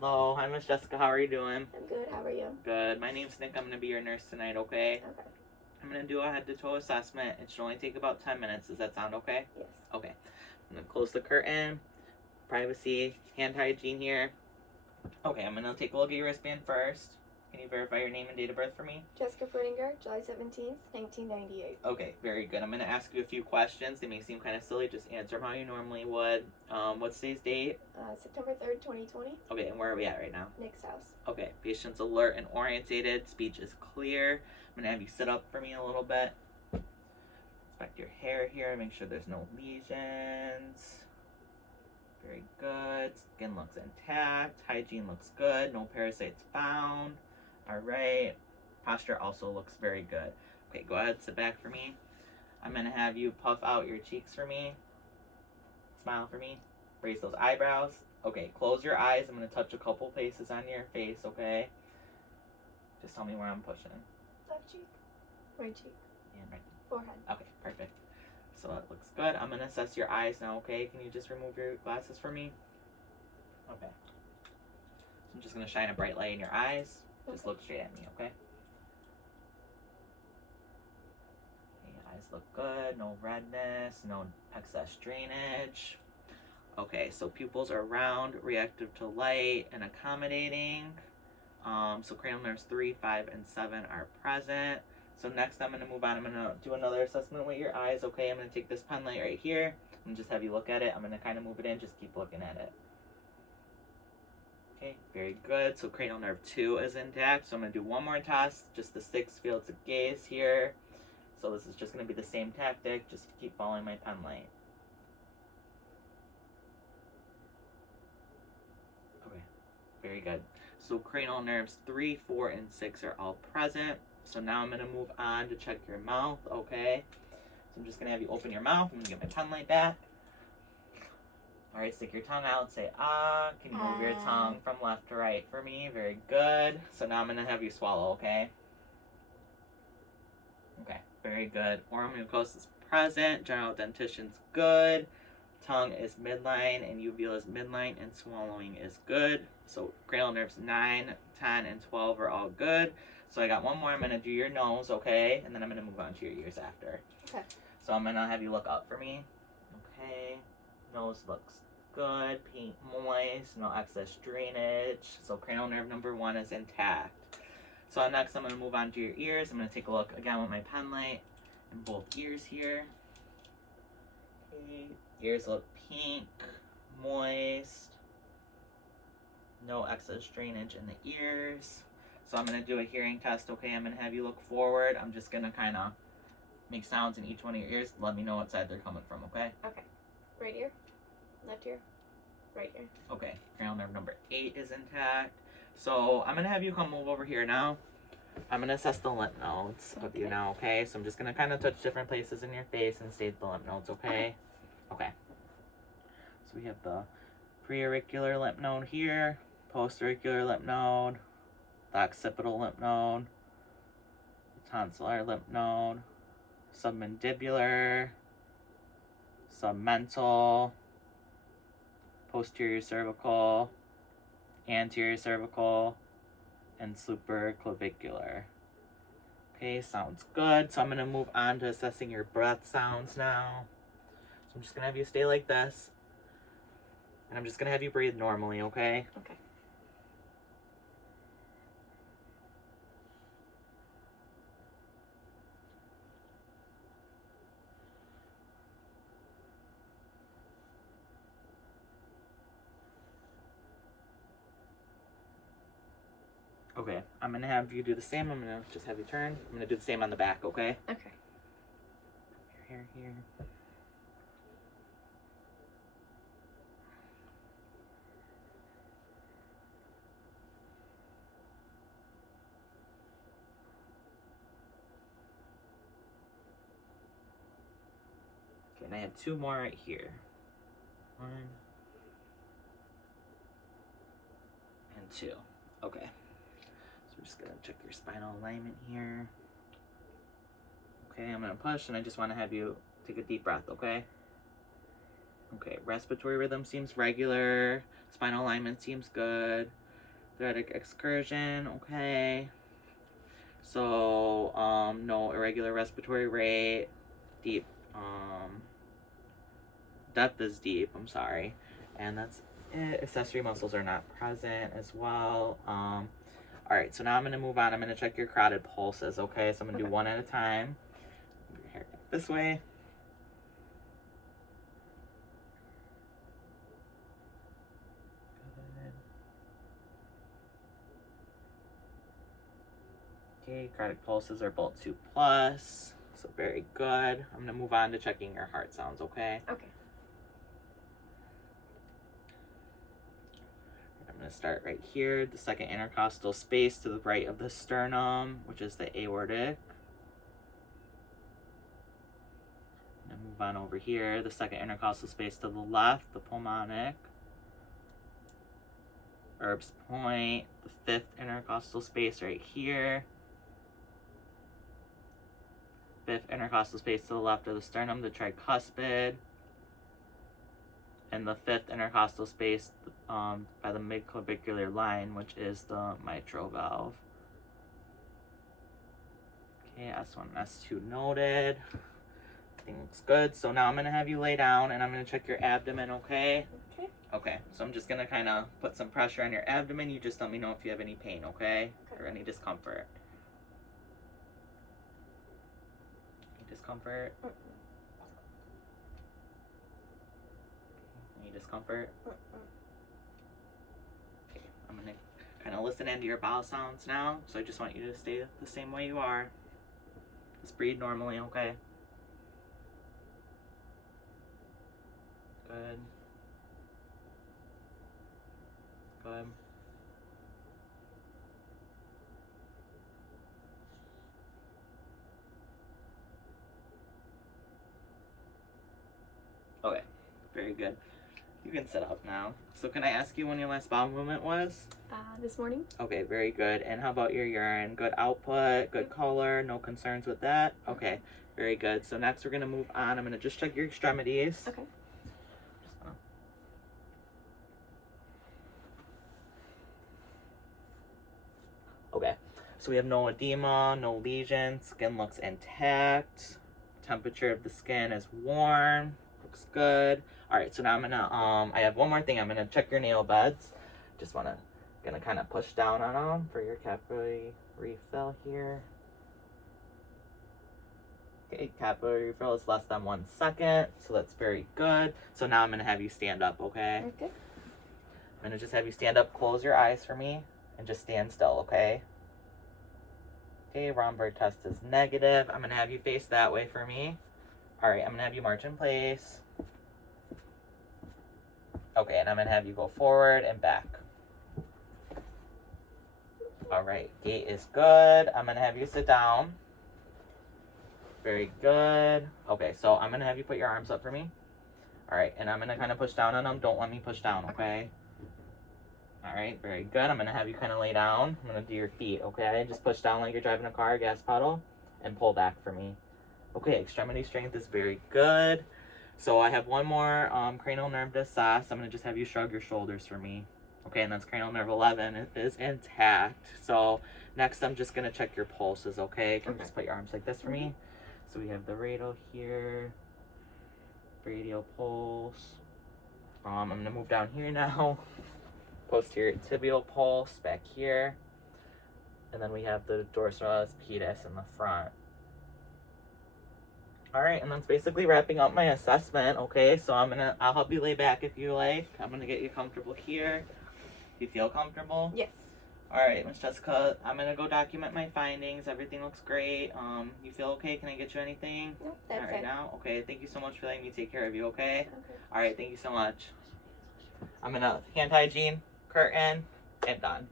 Hello, hi Miss Jessica, how are you doing? I'm good, how are you? Good. My name's Nick, I'm going to be your nurse tonight, okay? Okay. I'm going to do a head-to-toe assessment. It should only take about 10 minutes. Does that sound okay? Yes. Okay. I'm going to close the curtain. Privacy, hand hygiene here. Okay, I'm going to take a look at your wristband first. Can you verify your name and date of birth for me? Jessica Frutinger, July 17th, 1998. Okay, very good. I'm going to ask you a few questions. They may seem kind of silly. Just answer them how you normally would. What's today's date? September 3rd, 2020. Okay, and where are we at right now? Nick's house. Okay, patient's alert and orientated. Speech is clear. I'm going to have you sit up for me a little bit. Inspect your hair here. Make sure there's no lesions. Very good. Skin looks intact. Hygiene looks good. No parasites found. All right. Posture also looks very good. Okay, go ahead, sit back for me. I'm going to have you puff out your cheeks for me. Smile for me. Raise those eyebrows. Okay, close your eyes. I'm going to touch a couple places on your face, okay? Just tell me where I'm pushing. Left cheek. Right cheek. And right. Forehead. Okay, perfect. So that looks good. I'm going to assess your eyes now, okay? Can you just remove your glasses for me? Okay. So I'm just going to shine a bright light in your eyes. Just look straight at me, okay? Okay, eyes look good. No redness. No excess drainage. Okay, so pupils are round, reactive to light, and accommodating. So cranial nerves 3, 5, and 7 are present. So next I'm going to move on. I'm going to do another assessment with your eyes. Okay, I'm going to take this pen light right here and just have you look at it. I'm going to kind of move it in. Just keep looking at it. Okay, very good. So cranial nerve 2 is intact. So I'm going to do one more test, just the 6 fields of gaze here. So this is just going to be the same tactic. Just keep following my pen light. Very good. So cranial nerves 3, 4, and 6 are all present. So now I'm going to move on to check your mouth, okay? So I'm just going to have you open your mouth. I'm going to get my pen light back. All right, stick your tongue out. Say, ah. Can you move your tongue from left to right for me? Very good. So now I'm going to have you swallow, okay? Okay, very good. Oral mucosa is present. General dentition's good. Tongue is midline and uvula is midline and swallowing is good. So cranial nerves 9, 10, and 12 are all good. So I got one more. I'm going to do your nose, okay? And then I'm going to move on to your ears after. Okay. So I'm going to have you look up for me. Okay. Nose looks good. Paint moist. No excess drainage. So cranial nerve number 1 is intact. So next I'm going to move on to your ears. I'm going to take a look again with my pen light in both ears here. Okay. Ears look pink, moist, no excess drainage in the ears. So I'm going to do a hearing test, okay? I'm going to have you look forward. I'm just going to kind of make sounds in each one of your ears. Let me know what side they're coming from, okay? Okay. Right ear, left ear, right ear. Okay, cranial nerve number 8 is intact. So I'm going to have you come move over here now. I'm going to assess the lymph nodes of you now, okay? So I'm just going to kind of touch different places in your face and state the lymph nodes, okay? Okay. So we have the preauricular lymph node here, postauricular lymph node, the occipital lymph node, the tonsillar lymph node, submandibular, submental, posterior cervical, anterior cervical, and supraclavicular. Okay, sounds good. So I'm going to move on to assessing your breath sounds now. So I'm just going to have you stay like this. And I'm just going to have you breathe normally, okay? Okay. Okay, I'm going to have you do the same. I'm going to just have you turn. I'm going to do the same on the back, okay? Okay. Your hair here. Okay, and I have 2 more right here. 1 and 2. Okay. So we're just going to check your spinal alignment here. Okay, I'm going to push, and I just want to have you take a deep breath, okay? Okay, respiratory rhythm seems regular. Spinal alignment seems good. Good excursion, okay. So, no irregular respiratory rate, deep, depth is deep, I'm sorry. And that's it. Accessory muscles are not present as well. All right, so now I'm gonna move on. I'm gonna check your carotid pulses, okay? So I'm gonna do one at a time. Move your hair back this way. Okay, cardiac pulses are both 2+, so very good. I'm gonna move on to checking your heart sounds, okay? Okay. I'm gonna start right here, the second intercostal space to the right of the sternum, which is the aortic. And move on over here, the second intercostal space to the left, the pulmonic. Erb's point, the fifth intercostal space right here. Fifth intercostal space to the left of the sternum, the tricuspid. And the fifth intercostal space by the midclavicular line, which is the mitral valve. Okay, S1 and S2 noted. Everything looks good. So now I'm going to have you lay down and I'm going to check your abdomen, okay? Okay. Okay, so I'm just going to kind of put some pressure on your abdomen. You just let me know if you have any pain, okay? Or any discomfort. Discomfort? Any discomfort? I'm gonna kind of listen into your bowel sounds now. So I just want you to stay the same way you are. Just breathe normally, okay? Good. Good. Okay, very good. You can sit up now. So can I ask you when your last bowel movement was? This morning. Okay, very good. And how about your urine? Good output, good color, no concerns with that? Okay, very good. So next we're gonna move on. I'm gonna just check your extremities. Okay. Okay, so we have no edema, no lesions, skin looks intact. Temperature of the skin is warm. Looks good. All right, so now I'm gonna I have one more thing. I'm gonna check your nail beds. Just gonna kind of push down on them for your capillary refill here. Okay, capillary refill is less than 1 second, so that's very good. So now I'm gonna have you stand up, okay? Okay. I'm gonna just have you stand up, close your eyes for me, and just stand still, okay? Okay, Romberg test is negative. I'm gonna have you face that way for me. All right, I'm gonna have you march in place. Okay, and I'm gonna have you go forward and back. All right, gait is good. I'm gonna have you sit down. Very good. Okay, so I'm gonna have you put your arms up for me. All right, and I'm gonna kind of push down on them. Don't let me push down, okay? All right, very good. I'm gonna have you kind of lay down. I'm gonna do your feet, okay? Just push down like you're driving a car, gas pedal, and pull back for me. Okay, extremity strength is very good. So I have one more cranial nerve to assess. I'm gonna just have you shrug your shoulders for me. Okay, and that's cranial nerve 11. It is intact. So next I'm just gonna check your pulses, okay? Can you just put your arms like this for me? So we have the radial here, radial pulse. I'm gonna move down here now. Posterior tibial pulse back here. And then we have the dorsalis pedis in the front. All right, and that's basically wrapping up my assessment, okay? So I'll help you lay back if you like. I'm gonna get you comfortable here. Do you feel comfortable? Yes. All right, Miss Jessica, I'm gonna go document my findings. Everything looks great. You feel okay? Can I get you anything? Nope, that's All right it. now? Okay, thank you so much for letting me take care of you, okay? Okay. All right, thank you so much. I'm gonna hand hygiene, curtain, and done.